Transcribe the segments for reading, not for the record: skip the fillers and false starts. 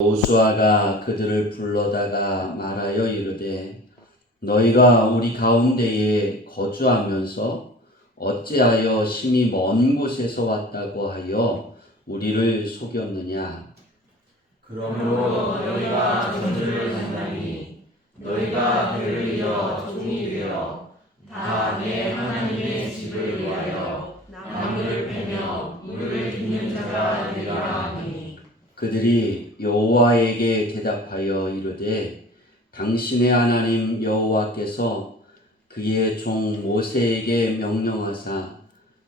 여호수아가 그들을 불러다가 말하여 이르되 너희가 우리 가운데에 거주하면서 어찌하여 심히 먼 곳에서 왔다고 하여 우리를 속였느냐. 그러므로 너희가 저주를 받나니 너희가 배를 이어 종이 되어 다 내 하나님의 집을 위하여 나무를 베며 물을 빚는 자가 되리라 하니. 그들이 여호와에게 대답하여 이르되 당신의 하나님 여호와께서 그의 종 모세에게 명령하사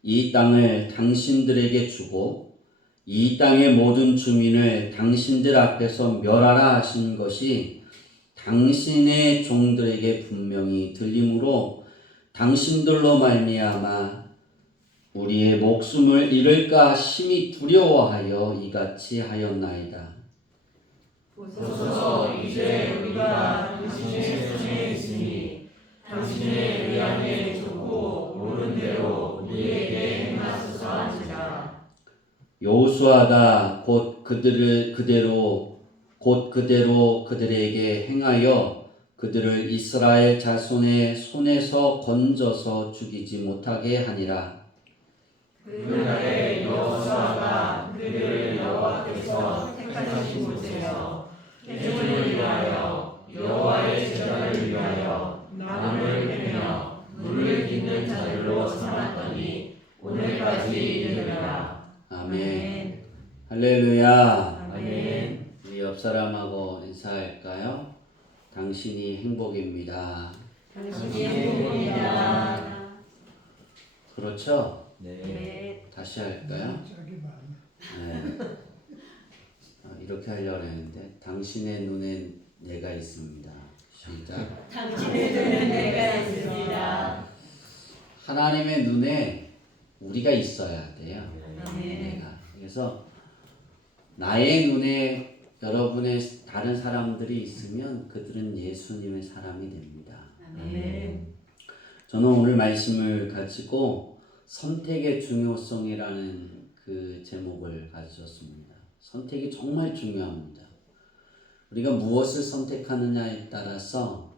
이 땅을 당신들에게 주고 이 땅의 모든 주민을 당신들 앞에서 멸하라 하신 것이 당신의 종들에게 분명히 들림으로 당신들로 말미암아 우리의 목숨을 잃을까 심히 두려워하여 이같이 하였나이다. 보소서, 이제 우리가 당신의 손에 있으니 당신의 위안에 좋고 옳은 대로 우리에게 행하소서 한지라. 여호수아가 곧 그대로 그들에게 행하여 그들을 이스라엘 자손의 손에서 건져서 죽이지 못하게 하니라. 그날에 여호수아가 그들을 여호와께서 택하신 곳에서 회중을 위하여 여호와의 제단을 위하여 나무를 베며 물을 빚는 자들로 삼았더니 오늘까지 이르리라. 아멘. 할렐루야. 아멘. 우리 옆 사람하고 인사할까요? 당신이 행복입니다. 당신이 행복입니다. 그렇죠? 네. 다시 할까요? 네. 이렇게 하려고 했는데 당신의 눈엔 내가 있습니다. 시작. 당신의 눈엔 내가 있습니다. 하나님의 눈에 우리가 있어야 돼요. 네. 내가. 그래서 나의 눈에 여러분의 다른 사람들이 있으면 그들은 예수님의 사람이 됩니다. 아멘. 저는 오늘 말씀을 가지고 선택의 중요성이라는 그 제목을 가졌습니다. 선택이 정말 중요합니다. 우리가 무엇을 선택하느냐에 따라서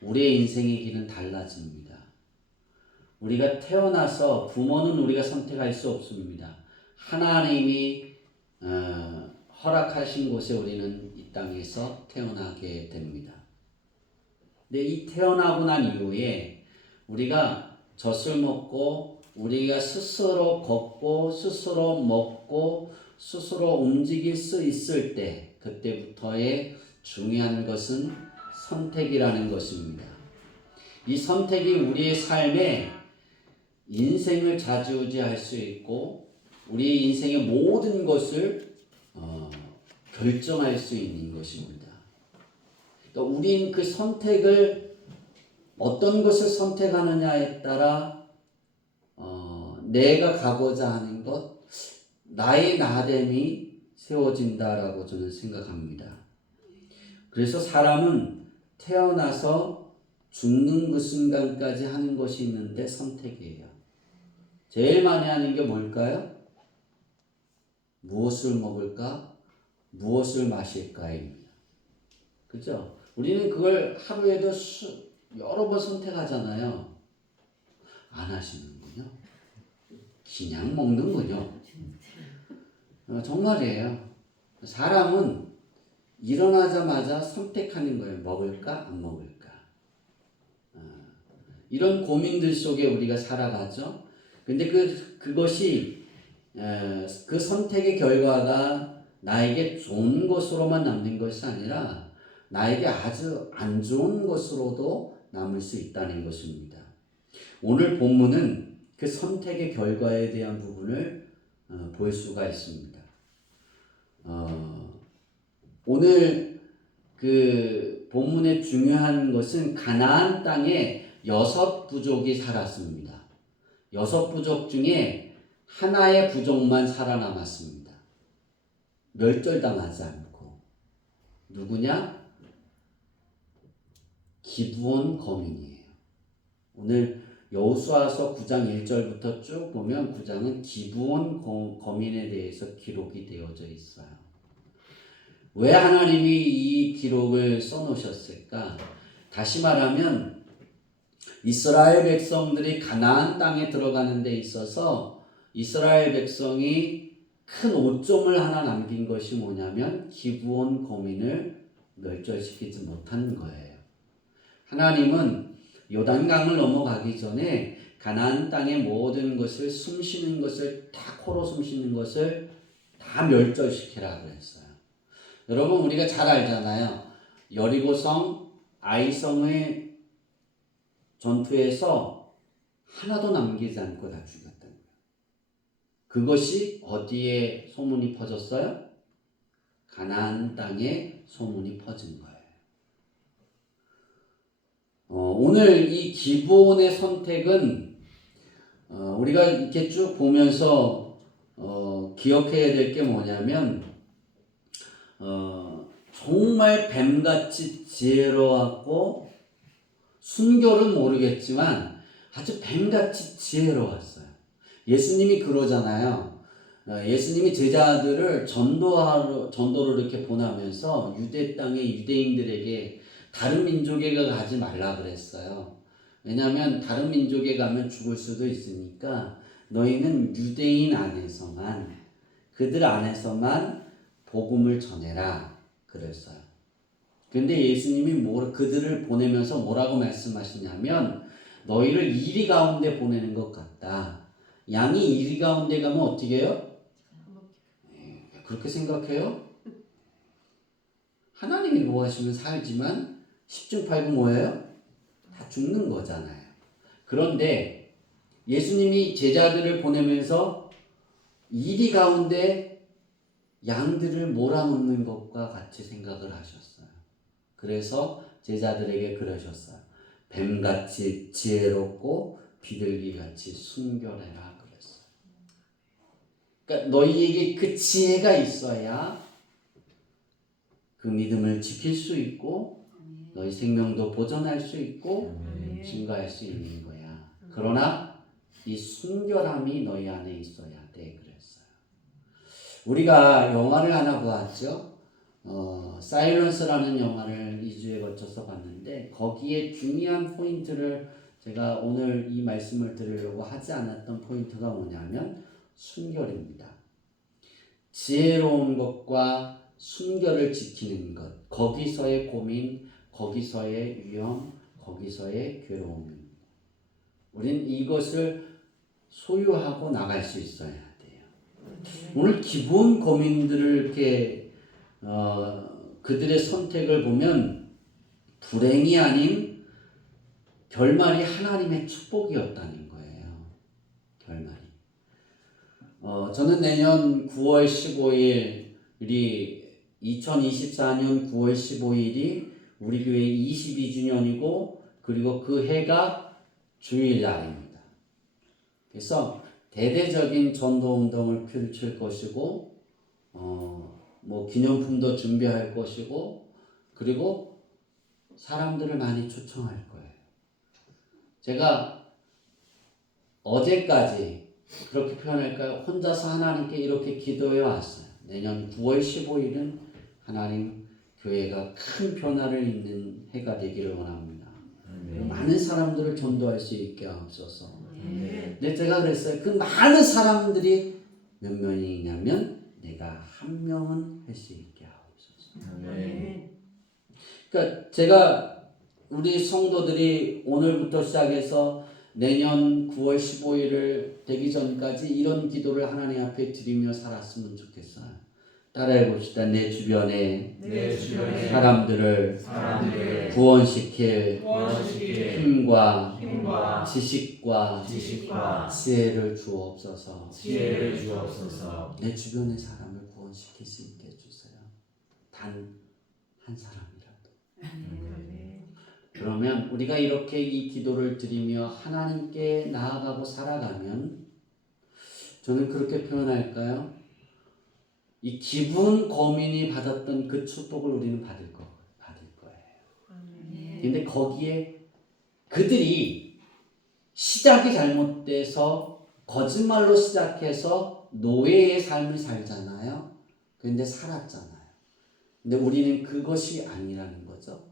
우리의 인생의 길은 달라집니다. 우리가 태어나서 부모는 우리가 선택할 수 없습니다. 하나님이 허락하신 곳에 우리는 이 땅에서 태어나게 됩니다. 근데 이 태어나고 난 이후에 우리가 젖을 먹고 우리가 스스로 걷고 스스로 먹고 스스로 움직일 수 있을 때 그때부터의 중요한 것은 선택이라는 것입니다. 이 선택이 우리의 삶에 인생을 좌지우지할 수 있고 우리의 인생의 모든 것을 결정할 수 있는 것입니다. 그러니까 우린 그 선택을 어떤 것을 선택하느냐에 따라 내가 가고자 하는 것, 나의 나됨이 세워진다라고 저는 생각합니다. 그래서 사람은 태어나서 죽는 그 순간까지 하는 것이 있는데 선택이에요. 제일 많이 하는 게 뭘까요? 무엇을 먹을까? 무엇을 마실까입니다. 그죠? 우리는 그걸 하루에도 여러 번 선택하잖아요. 안 하시는군요. 그냥 먹는군요. 정말이에요. 사람은 일어나자마자 선택하는 거예요. 먹을까? 안 먹을까? 이런 고민들 속에 우리가 살아가죠. 근데 그것이 그 선택의 결과가 나에게 좋은 것으로만 남는 것이 아니라 나에게 아주 안 좋은 것으로도 남을 수 있다는 것입니다. 오늘 본문은 그 선택의 결과에 대한 부분을 볼 수가 있습니다. 오늘 그 본문의 중요한 것은 가나안 땅에 6 부족이 살았습니다. 6 부족 중에 하나의 부족만 살아남았습니다. 멸절당하지 않고. 누구냐? 기브온 거민이에요. 오늘 여호수아서 9장 1절부터 쭉 보면 9장은 기브온 거민에 대해서 기록이 되어져 있어요. 왜 하나님이 이 기록을 써놓으셨을까? 다시 말하면 이스라엘 백성들이 가나안 땅에 들어가는 데 있어서 이스라엘 백성이 큰 오점을 하나 남긴 것이 뭐냐면 기브온 거민을 멸절시키지 못한 거예요. 하나님은 요단강을 넘어가기 전에 가나안 땅의 모든 것을 숨쉬는 것을 다 코로 숨쉬는 것을 다 멸절시키라고 했어요. 여러분 우리가 잘 알잖아요. 여리고성 아이성의 전투에서 하나도 남기지 않고 다 죽였다는 거예요. 그것이 어디에 소문이 퍼졌어요? 가나안 땅에 소문이 퍼진 거예요. 오늘 이 기브온의 선택은 우리가 이렇게 쭉 보면서 기억해야 될 게 뭐냐면 정말 뱀같이 지혜로웠고 순결은 모르겠지만 아주 뱀같이 지혜로웠어요. 예수님이 그러잖아요. 예수님이 제자들을 전도를 이렇게 보내면서 유대 땅의 유대인들에게 다른 민족에 가지 말라 그랬어요. 왜냐하면 다른 민족에 가면 죽을 수도 있으니까 너희는 유대인 안에서만 그들 안에서만 복음을 전해라 그랬어요. 근데 예수님이 그들을 보내면서 뭐라고 말씀하시냐면 너희를 이리 가운데 보내는 것 같다. 양이 이리 가운데 가면 어떻게 해요? 그렇게 생각해요? 하나님이 뭐 하시면 살지만 10중 8구 뭐예요? 다 죽는 거잖아요. 그런데 예수님이 제자들을 보내면서 이리 가운데 양들을 몰아넣는 것과 같이 생각을 하셨어요. 그래서 제자들에게 그러셨어요. 뱀같이 지혜롭고 비둘기같이 순결해라 그랬어요. 그러니까 너희에게 그 지혜가 있어야 그 믿음을 지킬 수 있고 너희 생명도 보존할 수 있고 증거할 수 있는 거야. 그러나 이 순결함이 너희 안에 있어야 돼 그랬어요. 우리가 영화를 하나 보았죠. 사일런스라는 영화를 2주에 거쳐서 봤는데 거기에 중요한 포인트를 제가 오늘 이 말씀을 드리려고 하지 않았던 포인트가 뭐냐면 순결입니다. 지혜로운 것과 순결을 지키는 것, 거기서의 고민, 거기서의 위험, 거기서의 괴로움입니다. 우린 이것을 소유하고 나갈 수 있어야 돼요. 오늘 기본 고민들을 이렇게 그들의 선택을 보면 불행이 아닌 결말이 하나님의 축복이었다는 거예요. 결말이. 저는 내년 9월 15일이 2024년 9월 15일이 우리 교회 22주년이고 그리고 그 해가 주일날입니다. 그래서 대대적인 전도운동을 펼칠 것이고 뭐 기념품도 준비할 것이고 그리고 사람들을 많이 초청할 거예요. 제가 어제까지 그렇게 표현할까요? 혼자서 하나님께 이렇게 기도해 왔어요. 내년 9월 15일은 하나님 교회가 큰 변화를 잇는 해가 되기를 원합니다. 많은 사람들을 전도할 수 있게 하옵소서. 근데 제가 그랬어요. 그 많은 사람들이 몇 명이냐면 내가 한 명은 할 수 있게 하옵소서. 그러니까 제가 우리 성도들이 오늘부터 시작해서 내년 9월 15일을 되기 전까지 이런 기도를 하나님 앞에 드리며 살았으면 좋겠어요. 따라해 봅시다. 내 주변에 사람들을 구원시킬 힘과 지식과 지혜를 주옵소서. 내 주변의 사람을 구원시킬 수 있게 해주세요. 단 한 사람이라도. 그러면 우리가 이렇게 이 기도를 드리며 하나님께 나아가고 살아가면 저는 그렇게 표현할까요? 이 기분 거민이 받았던 그 축복을 우리는 받을 거예요. 근데 거기에 그들이 시작이 잘못돼서 거짓말로 시작해서 노예의 삶을 살잖아요. 근데 살았잖아요. 근데 우리는 그것이 아니라는 거죠.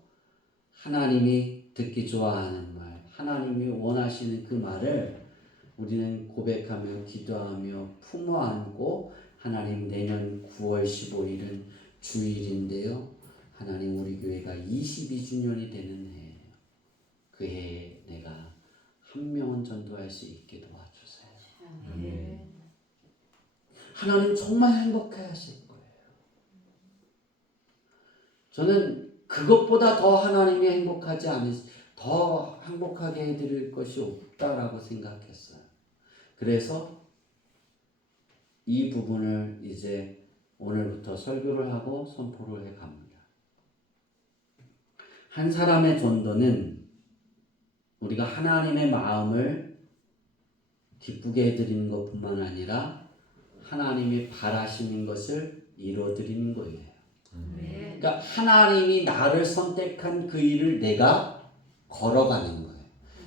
하나님이 듣기 좋아하는 말, 하나님이 원하시는 그 말을 우리는 고백하며 기도하며 품어 안고 하나님 내년 9월 15일은 주일인데요. 하나님 우리 교회가 22주년이 되는 해예요. 그 해에 내가 한 명은 전도할 수 있게 도와주세요. 아멘. 하나님 정말 행복해 하실 거예요. 저는 그것보다 더 하나님이 행복하지 않으 더 행복하게 해드릴 것이 없다라고 생각했어요. 그래서 이 부분을 이제 오늘부터 설교를 하고 선포를 해 갑니다. 한 사람의 전도는 우리가 하나님의 마음을 기쁘게 해드리는 것뿐만 아니라 하나님이 바라시는 것을 이루어드리는 거예요. 아멘. 그러니까 하나님이 나를 선택한 그 일을 내가 걸어가는 거예요.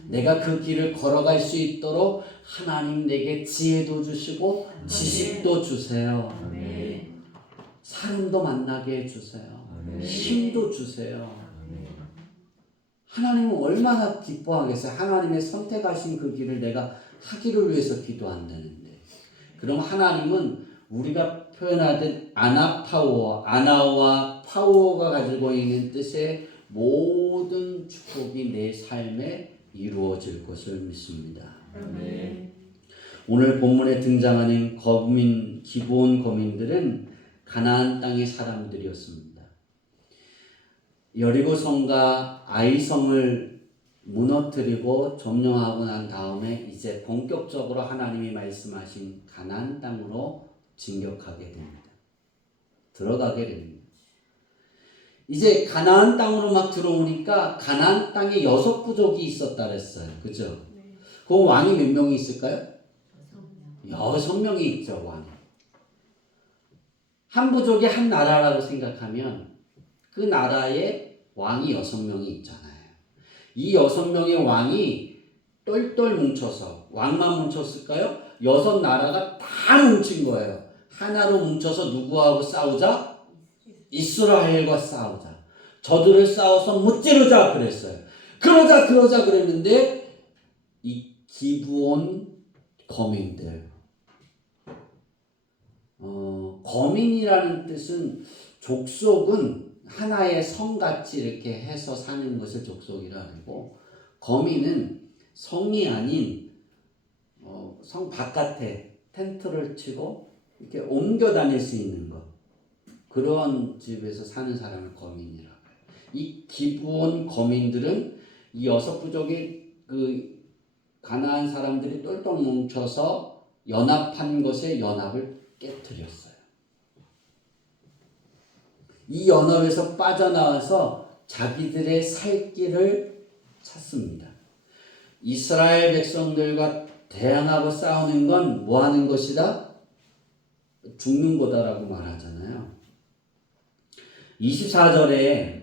내가 그 길을 걸어갈 수 있도록 하나님 내게 지혜도 주시고 지식도 주세요. 아멘. 사람도 만나게 해주세요. 아멘. 힘도 주세요. 아멘. 하나님은 얼마나 기뻐하겠어요. 하나님의 선택하신 그 길을 내가 하기를 위해서 기도한다는데. 그럼 하나님은 우리가 표현하듯 아나와 파워가 가지고 있는 뜻의 모든 축복이 내 삶에 이루어질 것을 믿습니다. 아멘. 오늘 본문에 등장하는 기브온 거민들은 가나안 땅의 사람들이었습니다. 여리고 성과 아이성을 무너뜨리고 점령하고 난 다음에 이제 본격적으로 하나님이 말씀하신 가나안 땅으로 진격하게 됩니다. 들어가게 됩니다. 이제 가나안 땅으로 막 들어오니까 가나안 땅에 6부족이 있었다 그랬어요. 그죠? 그 왕이 몇 명이 있을까요? 6명이 있죠, 왕이. 한 부족이 한 나라라고 생각하면 그 나라에 왕이 6명이 있잖아요. 이 6명의 왕이 똘똘 뭉쳐서, 왕만 뭉쳤을까요? 6나라가 다 뭉친 거예요. 하나로 뭉쳐서 누구하고 싸우자? 이스라엘과 싸우자. 저들을 싸워서 무찌르자 그랬어요. 그러자 그랬는데 이 기브온 거민들, 거민이라는 뜻은 족속은 하나의 성같이 이렇게 해서 사는 것을 족속이라 그러고, 거민은 성이 아닌 성 바깥에 텐트를 치고 이렇게 옮겨 다닐 수 있는 것, 그런 집에서 사는 사람을 거민이라고 해요. 이 기브온 거민들은 이 6부족의 그 가나안 사람들이 똘똘 뭉쳐서 연합한 것의 연합을 깨뜨렸어요. 이 연합에서 빠져나와서 자기들의 살 길을 찾습니다. 이스라엘 백성들과 대항하고 싸우는 건 뭐 하는 것이다? 죽는 거다라고 말하잖아요. 24절에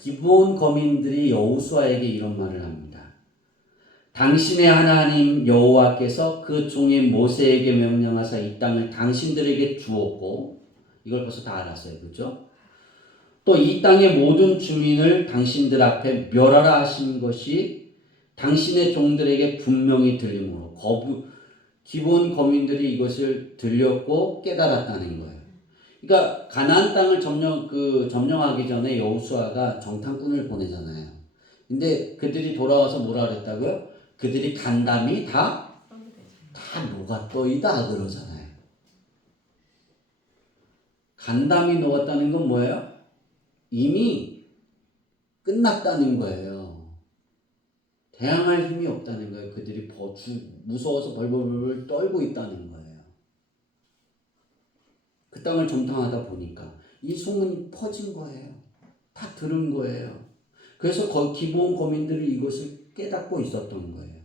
기브온 거민들이 여호수아에게 이런 말을 합니다. 당신의 하나님 여호와께서 그 종인 모세에게 명령하사 이 땅을 당신들에게 주었고, 이걸 벌써 다 알았어요. 그죠? 또 이 땅의 모든 주민을 당신들 앞에 멸하라 하신 것이 당신의 종들에게 분명히 들리므로 기브온 거민들이 이것을 들렸고 깨달았다는 거예요. 그러니까 가나안 땅을 점령하기 전에 여호수아가 정탐꾼을 보내잖아요. 근데 그들이 돌아와서 뭐라 그랬다고요? 그들이 간담이 다 녹았더이다 그러잖아요. 간담이 녹았다는 건 뭐예요? 이미 끝났다는 거예요. 대항할 힘이 없다는 거예요. 그들이 무서워서 벌벌벌 떨고 있다는 거예요. 그 땅을 점탕하다 보니까 이 소문이 퍼진 거예요. 다 들은 거예요. 그래서 기브온 거민들이 이것을 깨닫고 있었던 거예요.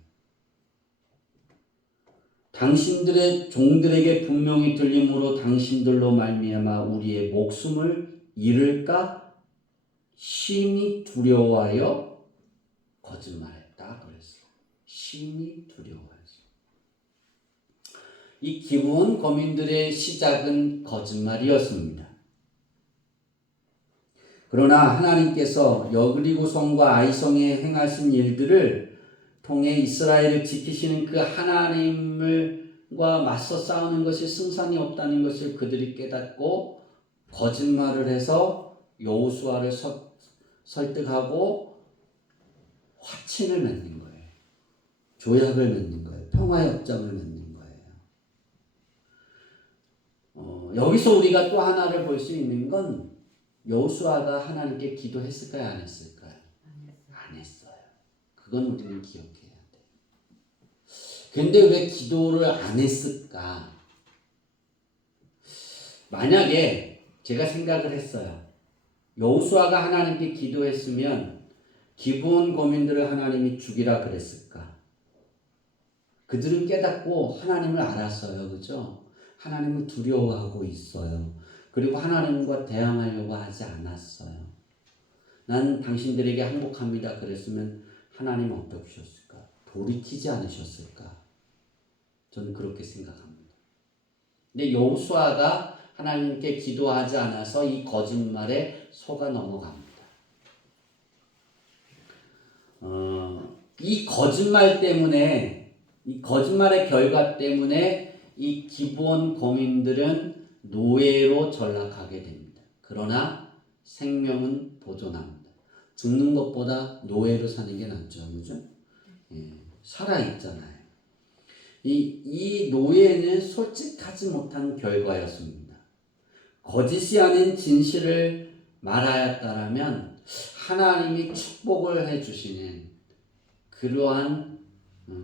당신들의 종들에게 분명히 들림으로 당신들로 말미암아 우리의 목숨을 잃을까 심히 두려워하여 거짓말했다 그랬어요. 심히 두려워했어요. 이 기브온 거민들의 시작은 거짓말이었습니다. 그러나 하나님께서 여리고성과 아이성에 행하신 일들을 통해 이스라엘을 지키시는 그 하나님과 맞서 싸우는 것이 승산이 없다는 것을 그들이 깨닫고 거짓말을 해서 여호수아를 설득하고 화친을 맺는 거예요. 조약을 맺는 거예요. 평화협정을 맺는 거예요. 여기서 우리가 또 하나를 볼 수 있는 건 여호수아가 하나님께 기도했을까요? 안 했을까요? 안 했어요. 그건 우리는 기억해야 돼요. 근데 왜 기도를 안 했을까? 만약에 제가 생각을 했어요. 여호수아가 하나님께 기도했으면 기브온 거민들을 하나님이 죽이라 그랬을까? 그들은 깨닫고 하나님을 알았어요. 그죠? 하나님을 두려워하고 있어요. 그리고 하나님과 대항하려고 하지 않았어요. 난 당신들에게 항복합니다. 그랬으면 하나님 어떠셨을까? 돌이키지 않으셨을까? 저는 그렇게 생각합니다. 근데 여호수아가 하나님께 기도하지 않아서 이 거짓말에 속아 넘어갑니다. 이 거짓말 때문에, 이 거짓말의 결과 때문에 이 기브온 거민들은 노예로 전락하게 됩니다. 그러나 생명은 보존합니다. 죽는 것보다 노예로 사는 게 낫죠. 그죠? 예, 살아있잖아요. 이 노예는 솔직하지 못한 결과였습니다. 거짓이 아닌 진실을 말하였다라면 하나님이 축복을 해주시는 그러한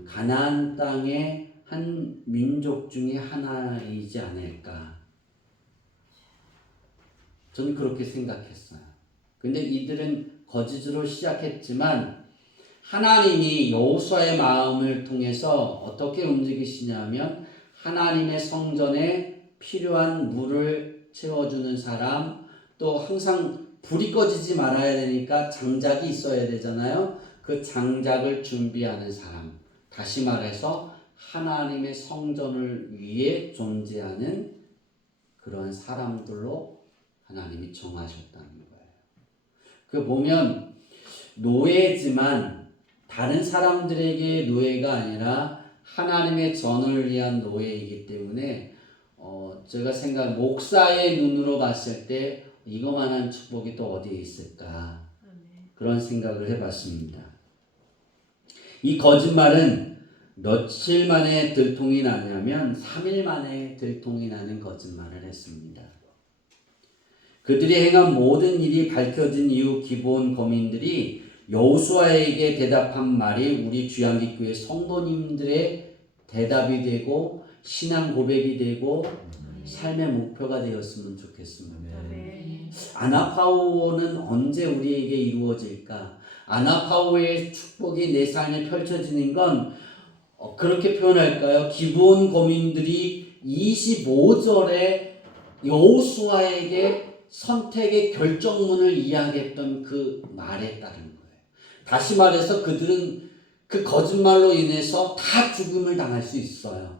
가나안 땅의 한 민족 중에 하나이지 않을까. 저는 그렇게 생각했어요. 근데 이들은 거짓으로 시작했지만 하나님이 여호수아의 마음을 통해서 어떻게 움직이시냐면 하나님의 성전에 필요한 물을 채워주는 사람, 또 항상 불이 꺼지지 말아야 되니까 장작이 있어야 되잖아요. 그 장작을 준비하는 사람, 다시 말해서 하나님의 성전을 위해 존재하는 그러한 사람들로 하나님이 정하셨다는 거예요. 그 보면 노예지만 다른 사람들에게 노예가 아니라 하나님의 전을 위한 노예이기 때문에 제가 목사의 눈으로 봤을 때 이거만한 축복이 또 어디에 있을까 그런 생각을 해봤습니다. 이 거짓말은 며칠 만에 들통이 나냐면 3일 만에 들통이 나는 거짓말을 했습니다. 그들이 행한 모든 일이 밝혀진 이후 기브온 거민들이 여호수아에게 대답한 말이 우리 주양기교회 성도님들의 대답이 되고 신앙 고백이 되고 삶의 목표가 되었으면 좋겠습니다. 아나파우어는 언제 우리에게 이루어질까? 아나파우어의 축복이 내 삶에 펼쳐지는 건 그렇게 표현할까요? 기브온 거민들이 25절에 여호수아에게 선택의 결정문을 이야기했던 그 말에 따른 거예요. 다시 말해서 그들은 그 거짓말로 인해서 다 죽음을 당할 수 있어요.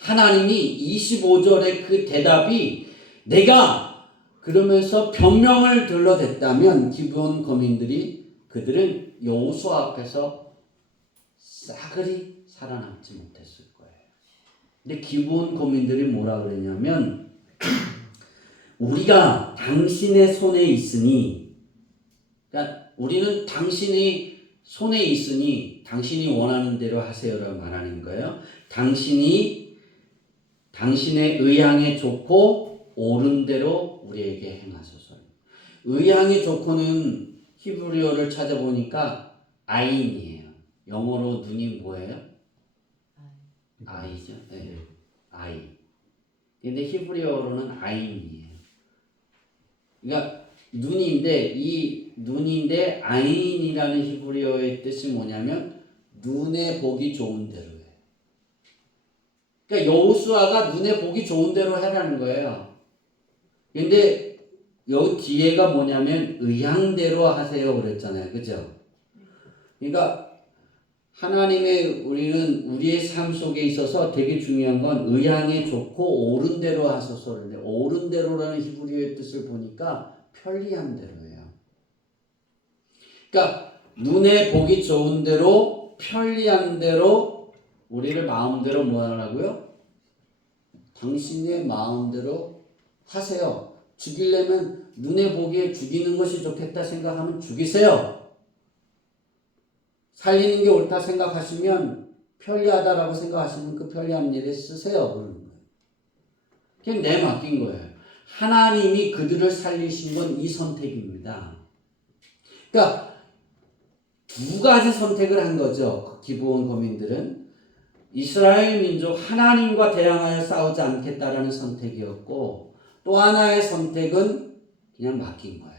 하나님이 25절의 그 대답이 내가 그러면서 변명을 둘러댔다면 기브온 거민들이 그들은 여호수아 앞에서 싸그리 살아남지 못했을 거예요. 근데 기브온 거민들이 뭐라 그랬냐면 우리가 당신의 손에 있으니, 그러니까 우리는 당신이 손에 있으니 당신이 원하는 대로 하세요라고 말하는 거예요. 당신의 의향에 좋고 옳은 대로 우리에게 행하소서. 의향에 좋고는 히브리어를 찾아보니까 아인이에요. 영어로 눈이 뭐예요? 아이죠. 네. 아이. 근데 히브리어로는 아인이에요. 그러니까 눈인데 아인이라는 히브리어의 뜻이 뭐냐면 눈에 보기 좋은 대로 해. 그러니까 여호수아가 눈에 보기 좋은 대로 해라는 거예요. 근데 여기 뒤에가 뭐냐면 의향대로 하세요 그랬잖아요. 그죠? 그러니까 우리는 우리의 삶 속에 있어서 되게 중요한 건 의향에 좋고 옳은 대로 하소서 그러는데 옳은 대로라는 히브리어의 뜻을 보니까 편리한 대로예요. 그러니까 눈에 보기 좋은 대로 편리한 대로 우리를 마음대로 뭐 하라고요? 당신의 마음대로 하세요. 죽이려면 눈에 보기에 죽이는 것이 좋겠다 생각하면 죽이세요. 살리는 게 옳다 생각하시면 편리하다라고 생각하시면 그 편리한 일에 쓰세요. 그러는 거예요. 그게 내 맡긴 거예요. 하나님이 그들을 살리신 건 이 선택입니다. 그러니까 두 가지 선택을 한 거죠. 기브온 거민들은 이스라엘 민족 하나님과 대항하여 싸우지 않겠다라는 선택이었고 또 하나의 선택은 그냥 맡긴 거예요.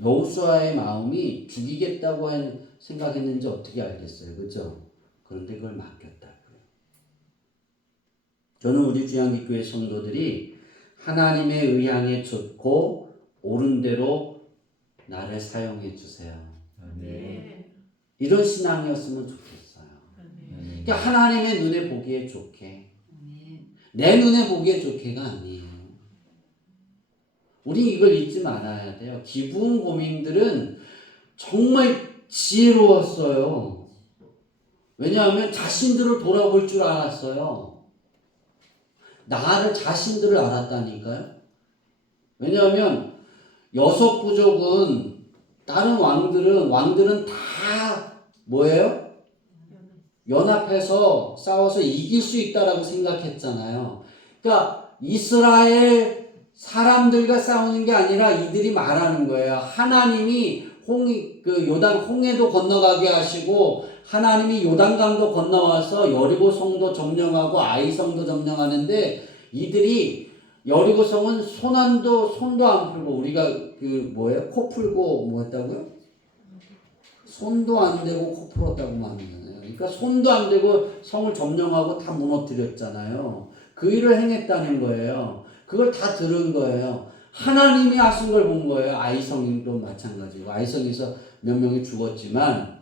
여호수아의 마음이 죽이겠다고 생각했는지 어떻게 알겠어요. 그죠? 그런데 그걸 맡겼다고요. 저는 우리 주양기교회 성도들이 하나님의 의향에 좋고 옳은 대로 나를 사용해 주세요. 네. 이런 신앙이었으면 좋겠어요. 그러니까 하나님의 눈에 보기에 좋게 내 눈에 보기에 좋게가 아니에요. 우리 이걸 잊지 말아야 돼요. 기브온 고민들은 정말 지혜로웠어요. 왜냐하면 자신들을 돌아볼 줄 알았어요. 나를 자신들을 알았다니까요. 왜냐하면 여섯 부족은 다른 왕들은 다 뭐예요? 연합해서 싸워서 이길 수 있다라고 생각했잖아요. 그러니까 이스라엘 사람들과 싸우는 게 아니라 이들이 말하는 거예요. 하나님이 요단 홍해도 건너가게 하시고 하나님이 요단강도 건너와서 여리고성도 점령하고 아이성도 점령하는데 이들이 여리고성은 손도 안 풀고 우리가 코 풀고 뭐 했다고요? 손도 안 대고 코 풀었다고 말하잖아요. 그러니까 손도 안 대고 성을 점령하고 다 무너뜨렸잖아요. 그 일을 행했다는 거예요. 그걸 다 들은 거예요. 하나님이 하신 걸 본 거예요. 아이성도 마찬가지고 아이성에서 몇 명이 죽었지만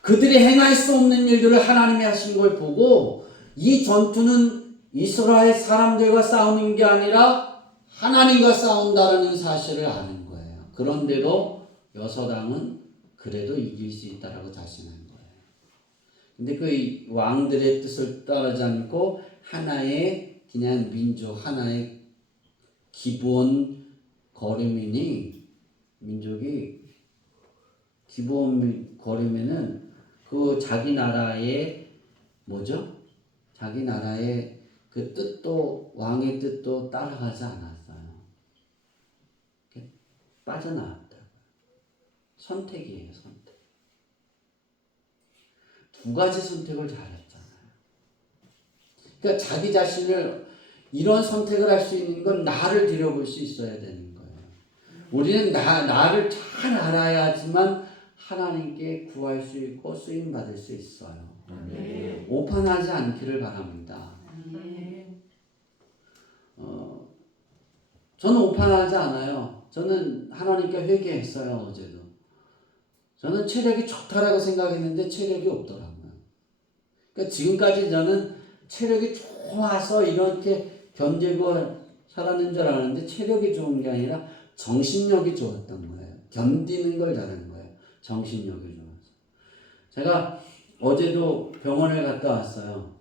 그들이 행할 수 없는 일들을 하나님이 하신 걸 보고 이 전투는 이스라엘 사람들과 싸우는 게 아니라 하나님과 싸운다라는 사실을 아는 거예요. 그런데도 여서당은 그래도 이길 수 있다라고 자신한 거예요. 근데 그 왕들의 뜻을 따르지 않고 하나의 그냥 민족, 하나의 기브온 민족이 기브온 거리면은 그 자기 나라의 뭐죠? 자기 나라의 그 뜻도 왕의 뜻도 따라가지 않았어요. 빠져나왔다. 선택이에요, 선택. 두 가지 선택을 잘했잖아요. 그러니까 자기 자신을 이런 선택을 할 수 있는 건 나를 들여볼 수 있어야 되는 거예요. 우리는 나를 잘 알아야지만 하나님께 구할 수 있고 쓰임 받을 수 있어요. 네. 오판하지 않기를 바랍니다. 네. 저는 오판하지 않아요. 저는 하나님께 회개했어요. 어제도. 저는 체력이 좋다라고 생각했는데 체력이 없더라고요. 그러니까 지금까지 저는 체력이 좋아서 이렇게 견디고 살았는 줄 알았는데 체력이 좋은 게 아니라 정신력이 좋았던 거예요. 견디는 걸 잘한 거예요. 정신력이 좋아서. 제가 어제도 병원을 갔다 왔어요.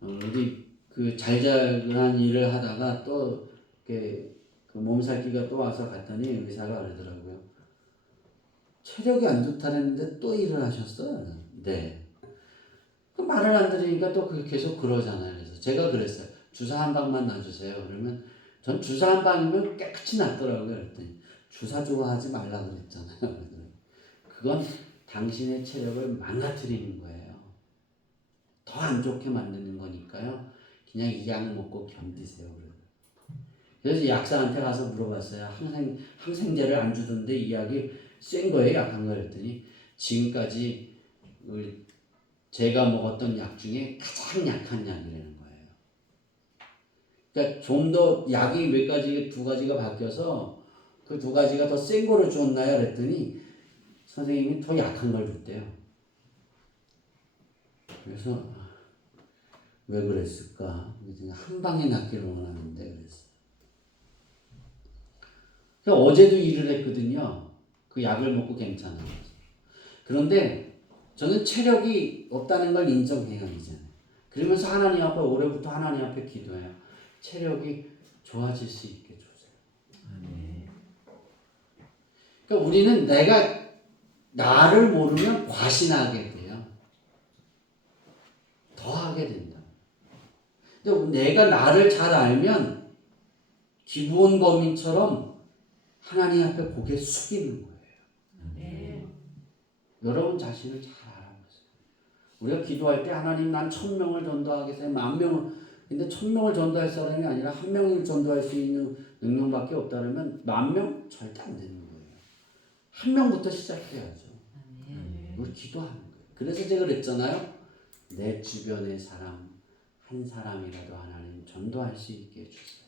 우리 그 잘잘한 일을 하다가 또 그 몸살기가 또 와서 갔더니 의사가 그러더라고요. 체력이 안 좋다랬는데 또 일을 하셨어요. 네. 그 말을 안 들으니까 또 계속 그러잖아요. 그래서 제가 그랬어요. 주사 한 방만 놔주세요. 그러면 전 주사 한 방이면 깨끗이 낫더라고요. 그랬더니 주사 좋아하지 말라 그랬잖아요. 그건 당신의 체력을 망가뜨리는 거예요. 더 안 좋게 만드는 거니까요. 그냥 이 약 먹고 견디세요. 그래서 약사한테 가서 물어봤어요. 항생제를 안 주던데 이 약이 센 거예요? 약한 거예요? 그랬더니 지금까지 제가 먹었던 약 중에 가장 약한 약이라는 거예요. 그러니까 좀 더 약이 두 가지가 바뀌어서 그 두 가지가 더 센 거를 줬나요? 그랬더니 선생님이 더 약한 걸 줬대요. 그래서 왜 그랬을까? 한 방에 낫기를 원하는데 그랬어요. 어제도 일을 했거든요. 그 약을 먹고 괜찮아요. 그런데 저는 체력이 없다는 걸 인정해요, 이제는. 그러면서 하나님 앞에 올해부터 하나님 앞에 기도해요. 체력이 좋아질 수 있게 주세요. 그러니까 우리는 내가 나를 모르면 과신하게 돼요. 더 하게 된다. 근데 내가 나를 잘 알면 기부원 범인처럼 하나님 앞에 고개 숙이는 거예요. 여러분 자신을 잘 알아보세요. 우리가 기도할 때 하나님 난 1000명을 전도하겠어요. 10,000명을. 근데 1000명을 전도할 사람이 아니라 1명을 전도할 수 있는 능력밖에 없다면 10,000명 절대 안 되는 거예요. 1명부터 시작해야죠. 우리 기도하는 거예요. 그래서 제가 그랬잖아요. 내 주변의 사람 한 사람이라도 하나님 전도할 수 있게 해주세요.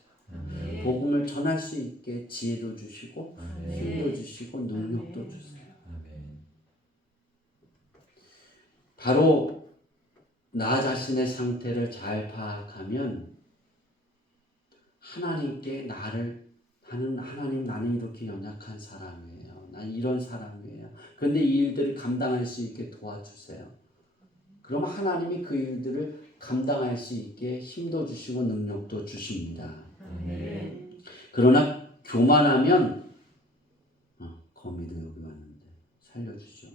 복음을 전할 수 있게 지혜도 주시고 힘도 주시고 능력도 주세요. 바로 나 자신의 상태를 잘 파악하면 하나님께 하나님 나는 이렇게 연약한 사람이에요. 난 이런 사람이에요. 그런데 이 일들을 감당할 수 있게 도와주세요. 그럼 하나님이 그 일들을 감당할 수 있게 힘도 주시고 능력도 주십니다. 그러나 교만하면 거미도 여기 왔는데 살려주죠.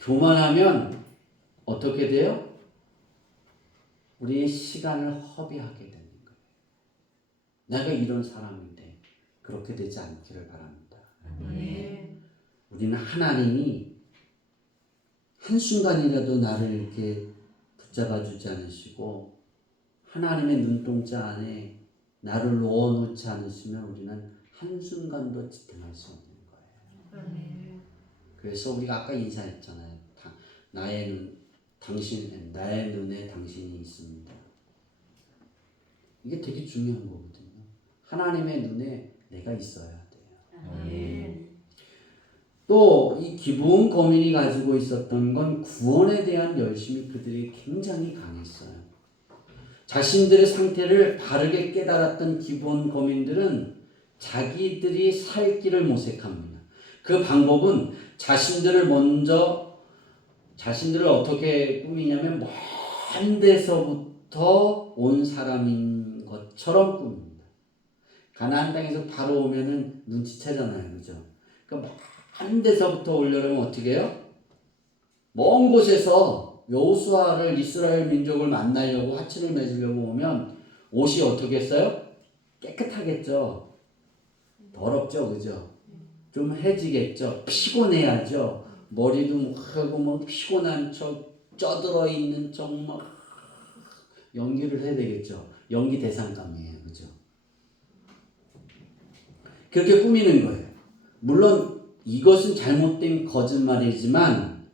교만하면 어떻게 돼요? 우리의 시간을 허비하게 되는 거예요. 내가 이런 사람인데 그렇게 되지 않기를 바랍니다. 우리는 하나님이 한순간이라도 나를 이렇게 붙잡아 주지 않으시고 하나님의 눈동자 안에 나를 넣어놓지 않으시면 우리는 한순간도 지탱할 수 없는 거예요. 그래서 우리가 아까 인사했잖아요. 나의 눈에 당신이 있습니다. 이게 되게 중요한 거거든요. 하나님의 눈에 내가 있어야 돼요. 또 이 기부원 거민이 가지고 있었던 건 구원에 대한 열심이 그들이 굉장히 강했어요. 자신들의 상태를 바르게 깨달았던 기부원 거민들은 자기들이 살 길을 모색합니다. 그 방법은 자신들을 어떻게 꾸미냐면 먼 데서부터 온 사람인 것처럼 꾸밉니다. 가나안 땅에서 바로 오면은 눈치채잖아요, 그죠? 그러니까 먼 데서부터 오려면 어떻게 해요? 먼 곳에서 여호수아를 이스라엘 민족을 만나려고 하친을 맺으려고 오면 옷이 어떻게 했어요? 깨끗하겠죠. 더럽죠, 그죠? 좀 해지겠죠. 피곤해야죠. 머리도 하고 피곤한 척, 쪄들어 있는 척 연기를 해야 되겠죠. 연기 대상감이에요, 그죠? 그렇게 꾸미는 거예요. 물론 이것은 잘못된 거짓말이지만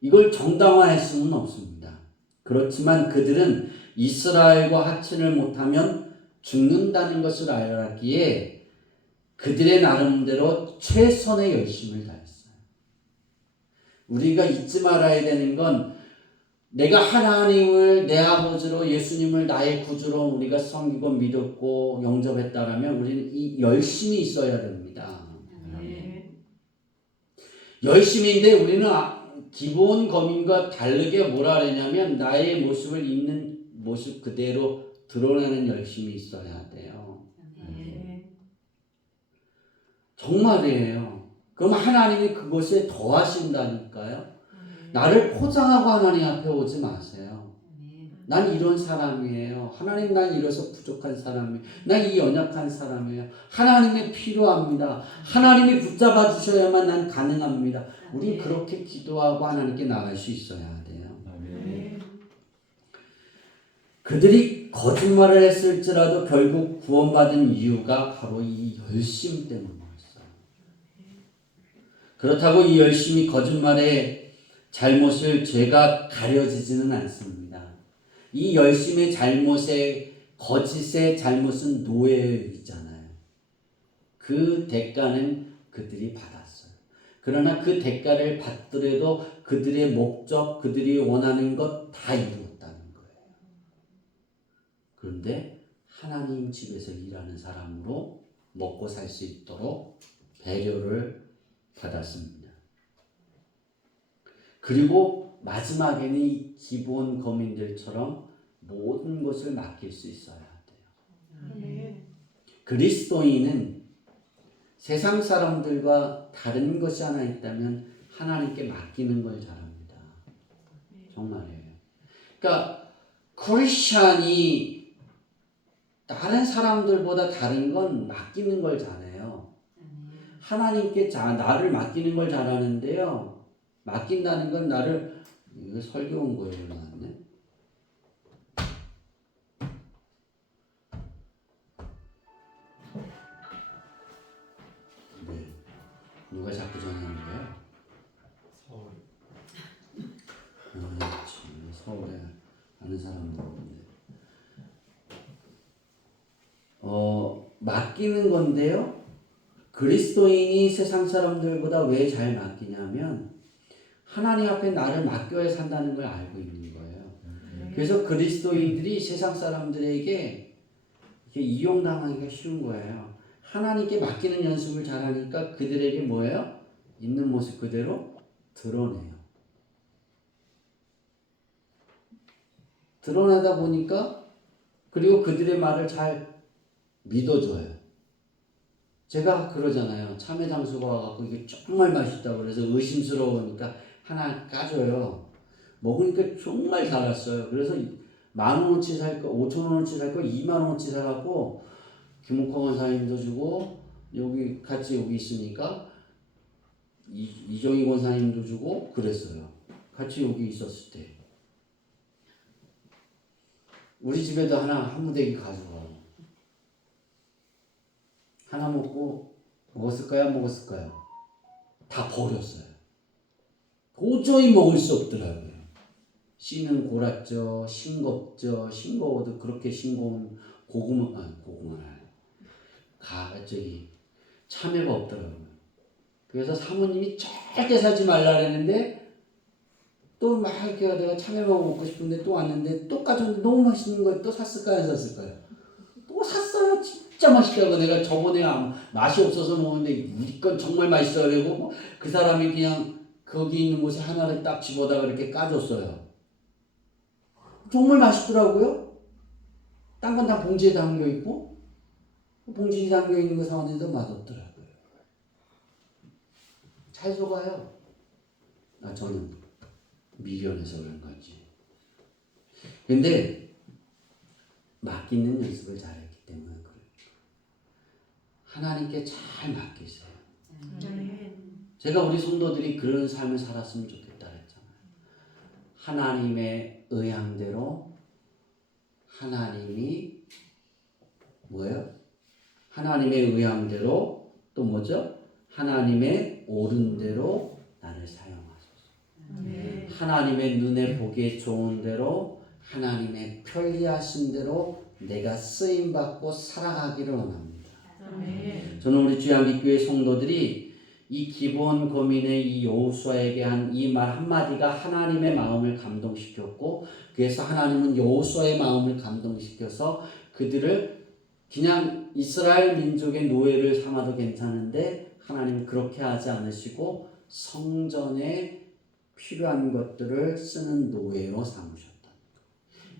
이걸 정당화할 수는 없습니다. 그렇지만 그들은 이스라엘과 하친을 못하면 죽는다는 것을 알았기에 그들의 나름대로 최선의 열심을 다했어요. 우리가 잊지 말아야 되는 건 내가 하나님을 내 아버지로 예수님을 나의 구주로 우리가 섬기고 믿었고 영접했다라면 우리는 이 열심이 있어야 됩니다. 열심인데 우리는 기본 거민과 다르게 뭐라 그러냐면 나의 모습을 있는 모습 그대로 드러내는 열심이 있어야 돼요. 정말이에요. 그럼 하나님이 그것에 더하신다니까요. 나를 포장하고 하나님 앞에 오지 마세요. 난 이런 사람이에요. 하나님 난 이래서 부족한 사람이에요. 난 이 연약한 사람이에요. 하나님이 필요합니다. 하나님이 붙잡아 주셔야만 난 가능합니다. 우린 그렇게 기도하고 하나님께 나갈 수 있어야 돼요. 그들이 거짓말을 했을지라도 결국 구원받은 이유가 바로 이 열심 때문이었어요. 그렇다고 이 열심이 거짓말의 잘못을 죄가 가려지지는 않습니다. 이 열심의 잘못의 거짓의 잘못은 노예이잖아요. 그 대가는 그들이 받았어요. 그러나 그 대가를 받더라도 그들의 목적, 그들이 원하는 것 다 이루었다는 거예요. 그런데 하나님 집에서 일하는 사람으로 먹고 살 수 있도록 배려를 받았습니다. 그리고 마지막에는 이 기본 거민들처럼 모든 것을 맡길 수 있어야 돼요. 아멘. 그리스도인은 세상 사람들과 다른 것이 하나 있다면 하나님께 맡기는 걸 잘합니다. 정말이에요. 그러니까 크리스찬이 다른 사람들보다 다른 건 맡기는 걸 잘해요. 하나님께 나를 맡기는 걸 잘하는데요. 맡긴다는 건 나를 이거 설교 온 거예요. 나왔네. 네. 누가 자꾸 전화하는 거야? 서울. 서울에 아는 사람도 없는데. 맡기는 건데요. 그리스도인이 세상 사람들보다 왜 잘 맡기냐면 하나님 앞에 나를 맡겨야 산다는 걸 알고 있는 거예요. 그래서 그리스도인들이 세상 사람들에게 이렇게 이용당하기가 쉬운 거예요. 하나님께 맡기는 연습을 잘하니까 그들에게 뭐예요? 있는 모습 그대로 드러내요. 드러나다 보니까 그리고 그들의 말을 잘 믿어줘요. 제가 그러잖아요. 참외 장수가 와갖고 이게 정말 맛있다고 그래서 의심스러우니까 하나 까줘요. 먹으니까 정말 달았어요. 그래서 10,000원어치 살 거, 5,000원어치 살 거 20,000원어치 사갖고 김옥화 권사님도 주고 여기 같이 여기 있으니까 이정희 권사님도 주고 그랬어요. 같이 여기 있었을 때. 우리 집에도 하나 한 무대기 가져가. 하나 먹고 먹었을까요? 안 먹었을까요? 다 버렸어요. 도저히 먹을 수 없더라고요. 씨는 골았죠, 싱겁죠, 싱거워도 그렇게 싱거운 참외가 없더라고요. 그래서 사모님이 절대 사지 말라 그랬는데 또 막 이렇게 하다가 참외만 먹고 싶은데 또 왔는데 또 가져왔는데 너무 맛있는 거 또 샀을까요? 안 샀을까요? 또 샀어요. 진짜 맛있다고. 내가 저번에 맛이 없어서 먹었는데 우리 건 정말 맛있어. 그리고 그 사람이 그냥 거기 있는 곳에 하나를 딱 집어다가 이렇게 까줬어요. 정말 맛있더라고요. 딴 건 다 봉지에 담겨 있고 봉지에 담겨 있는 거 사왔는데도 맛없더라고요. 잘 속아요. 저는 미련해서 그런 거지. 근데 맡기는 연습을 잘했기 때문에 그래요. 하나님께 잘 맡기세요. 제가 우리 성도들이 그런 삶을 살았으면 좋겠다 했잖아요. 하나님의 의향대로 하나님이 뭐예요? 하나님의 의향대로 또 뭐죠? 하나님의 옳은 대로 나를 사용하소서. 하나님의 눈에 보기에 좋은 대로 하나님의 편리하신 대로 내가 쓰임받고 살아가기를 원합니다. 저는 우리 주양기교회 성도들이 이 기본 거민의 이 여호수아에게 한 이 말 한마디가 하나님의 마음을 감동시켰고 그래서 하나님은 여호수아의 마음을 감동시켜서 그들을 그냥 이스라엘 민족의 노예를 삼아도 괜찮은데 하나님은 그렇게 하지 않으시고 성전에 필요한 것들을 쓰는 노예로 삼으셨다.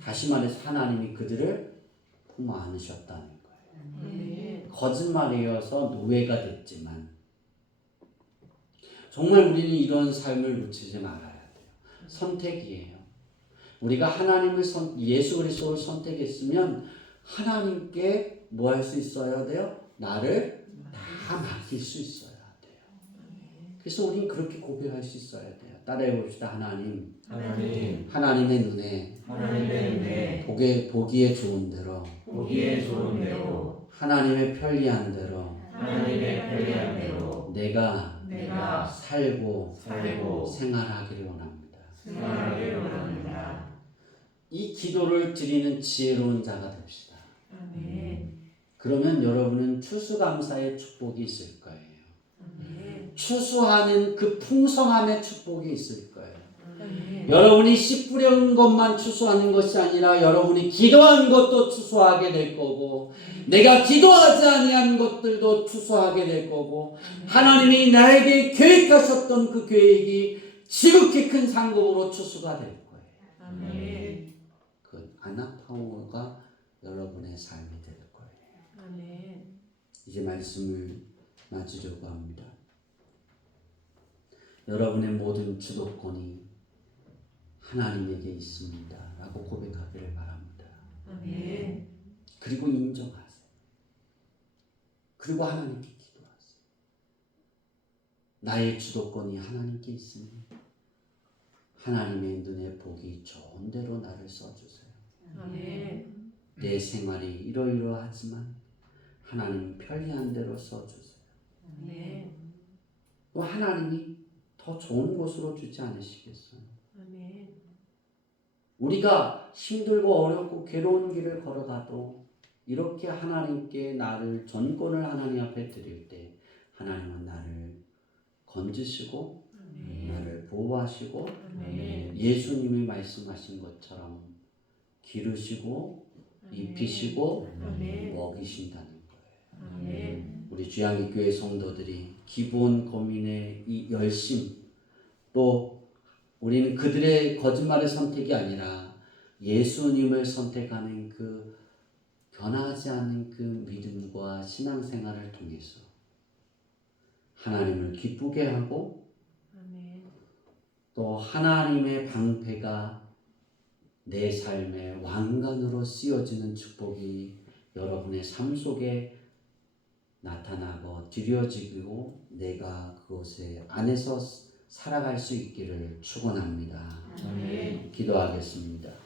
다시 말해서 하나님이 그들을 품어 안으셨다는 거예요. 거짓말이어서 노예가 됐지만 정말 우리는 이런 삶을 놓치지 말아야 돼요. 선택이에요. 우리가 예수 그리스도를 선택했으면 하나님께 뭐 할 수 있어야 돼요? 나를 다 맡길 수 있어야 돼요. 그래서 우리는 그렇게 고백할 수 있어야 돼요. 따라해 봅시다. 하나님의 눈에 보기에 좋은 대로 하나님의 편리한 대로 내가 살고 생활하기를 원합니다. 이 기도를 드리는 지혜로운 자가 됩시다. 그러면 여러분은 추수감사의 축복이 있을 거예요. 추수하는 그 풍성함의 축복이 있을 거예요. 여러분이 씨 뿌려온 것만 추수하는 것이 아니라 여러분이 기도한 것도 추수하게 될 거고 내가 기도하지 아니한 것들도 추수하게 될 거고 하나님이 나에게 계획하셨던 그 계획이 지극히 큰 상급으로 추수가 될 거예요. 아멘. 그 아나파워가 여러분의 삶이 될 거예요. 아멘. 이제 말씀을 마치려고 합니다. 여러분의 모든 주도권이 하나님에게 있습니다 라고 고백하기를 바랍니다. 아멘. 그리고 인정하세요. 그리고 하나님께 기도하세요. 나의 주도권이 하나님께 있으니 하나님의 눈에 보기 좋은 대로 나를 써주세요. 아멘. 내 생활이 이러이러하지만 하나님 편리한 대로 써주세요. 아멘. 또 하나님이 더 좋은 곳으로 주지 않으시겠어요? 아멘. 우리가 힘들고 어렵고 괴로운 길을 걸어가도 이렇게 하나님께 나를 전권을 하나님 앞에 드릴 때 하나님은 나를 건지시고 나를 보호하시고 아멘. 예수님이 말씀하신 것처럼 기르시고 입히시고 아멘. 먹이신다는 거예요. 아멘. 우리 주양기 교회 성도들이 기본 고민의 이 열심 또 우리는 그들의 거짓말의 선택이 아니라 예수님을 선택하는 그 변하지 않는 그 믿음과 신앙생활을 통해서 하나님을 기쁘게 하고 아멘. 또 하나님의 방패가 내 삶의 왕관으로 씌워지는 축복이 여러분의 삶 속에 나타나고 드려지고 내가 그것에 안에서 살아갈 수 있기를 축원합니다. 아멘. 기도하겠습니다.